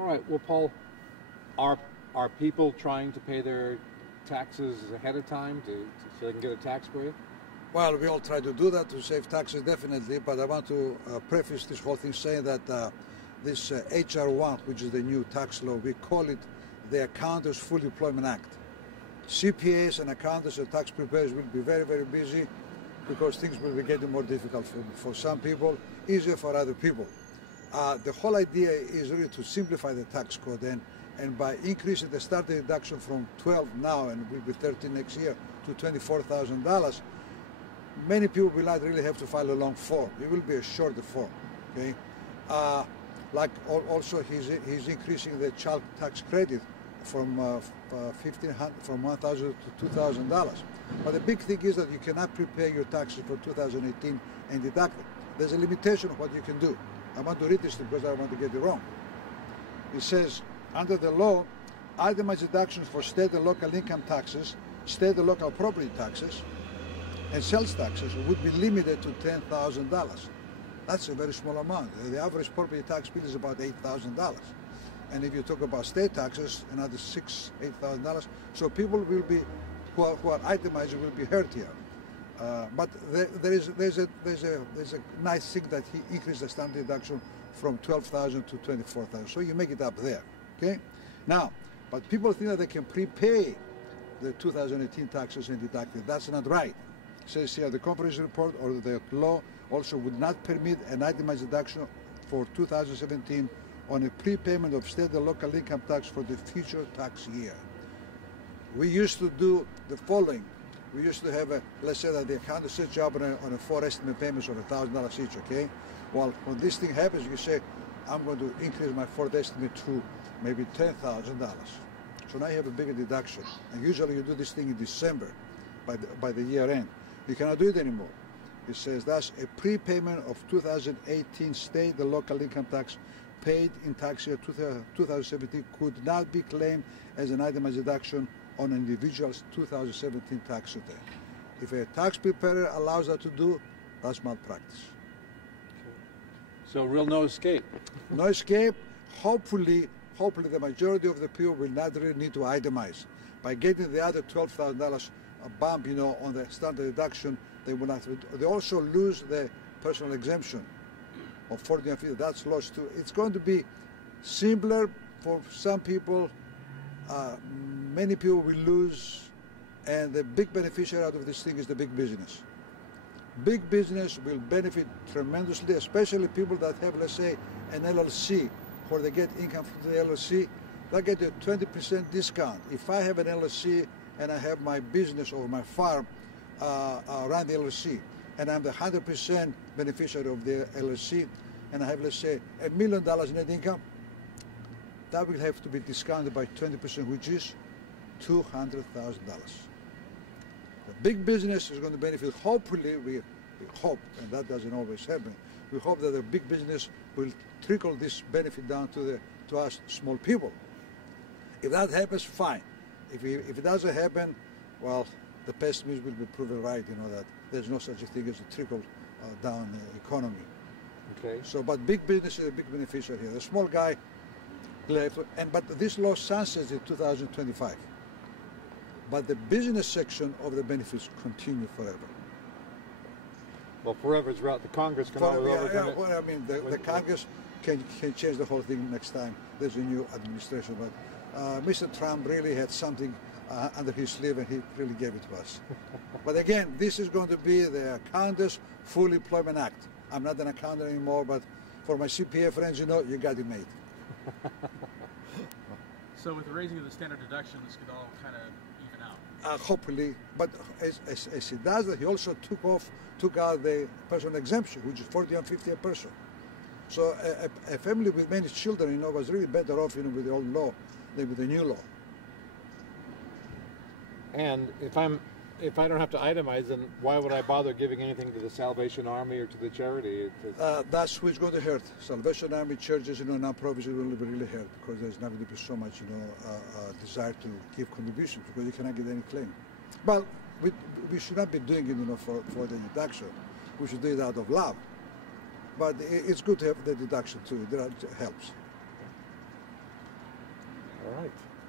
All right. Well, Paul, are people trying to pay their taxes ahead of time so they can get a tax break? Well, we all try to do that to save taxes, definitely, but I want to preface this whole thing saying that this HR 1, which is the new tax law, we call it the Accountants Full Employment Act. CPAs and accountants and tax preparers will be very, very busy because things will be getting more difficult for some people, easier for other people. The whole idea is really to simplify the tax code, and by increasing the starting deduction from 12 now and will be 13 next year to $24,000, many people will not really have to file a long form. It will be a shorter form. Okay, also he's increasing the child tax credit from $1,000 to $2,000. But the big thing is that you cannot prepare your taxes for 2018 and deduct it. There's a limitation of what you can do. I want to read this because I don't want to get it wrong. It says, under the law, itemized deductions for state and local income taxes, state and local property taxes, and sales taxes would be limited to $10,000. That's a very small amount. The average property tax bill is about $8,000. And if you talk about state taxes, another $6,000, $8,000. So people will be, who are itemized will be hurt here. But there's a nice thing that he increased the standard deduction from $12,000 to $24,000. So you make it up there, okay? Now, but people think that they can prepay the 2018 taxes and deduct it. That's not right. It says here the conference report or the law also would not permit an itemized deduction for 2017 on a prepayment of state and local income tax for the future tax year. We used to do the following. We used to have let's say that the accountant sets you up on a 4 estimate payments of $1,000 each, okay? Well, when this thing happens, you say, I'm going to increase my fourth estimate to maybe $10,000. So now you have a bigger deduction. And usually you do this thing in December by the year end. You cannot do it anymore. It says thus a prepayment of 2018 state and local income tax paid in tax year 2017 could not be claimed as an itemized deduction on an individual's 2017 tax return. If a tax preparer allows that to do, that's malpractice. So real no escape. No escape. Hopefully the majority of the people will not really need to itemize. By getting the other $12,000 bump, on the standard deduction, they will not. They also lose the personal exemption of 40 and 50. That's lost too. It's going to be simpler for some people. Many people will lose, and the big beneficiary out of this thing is the big business. Big business will benefit tremendously, especially people that have, let's say, an LLC, where they get income from the LLC. They get a 20% discount. If I have an LLC and I have my business or my farm around the LLC, and I'm the 100% beneficiary of the LLC, and I have, let's say, $1 million net income, that will have to be discounted by 20%, which is $200,000. The big business is going to benefit. Hopefully, we hope, and that doesn't always happen, we hope that the big business will trickle this benefit down to us small people. If that happens, fine. If it doesn't happen, well, the pessimists will be proven right, that there's no such a thing as a trickle down economy. Okay. So, but big business is a big beneficiary here. The small guy, but this law sunsets in 2025. But the business section of the benefits continue forever. Well, forever is right. The Congress can always overturn it. Well, I mean, the Congress can change the whole thing next time there's a new administration. But Mr. Trump really had something under his sleeve, and he really gave it to us. But again, this is going to be the Accountants Full Employment Act. I'm not an accountant anymore, but for my CPA friends, you got it made. So with the raising of the standard deduction, this could all kind of even out? Hopefully, but as he does that, he also took out the personal exemption, which is 40 and 50 a person. So a family with many children, was really better off, with the old law than with the new law. And if I don't have to itemize, then why would I bother giving anything to the Salvation Army or to the charity? That's who's going to hurt. Salvation Army, churches, non-profits will really hurt because there's not going to be so much, desire to give contributions because you cannot get any claim. But we should not be doing it, for the deduction. We should do it out of love. But it's good to have the deduction too. That helps. All right.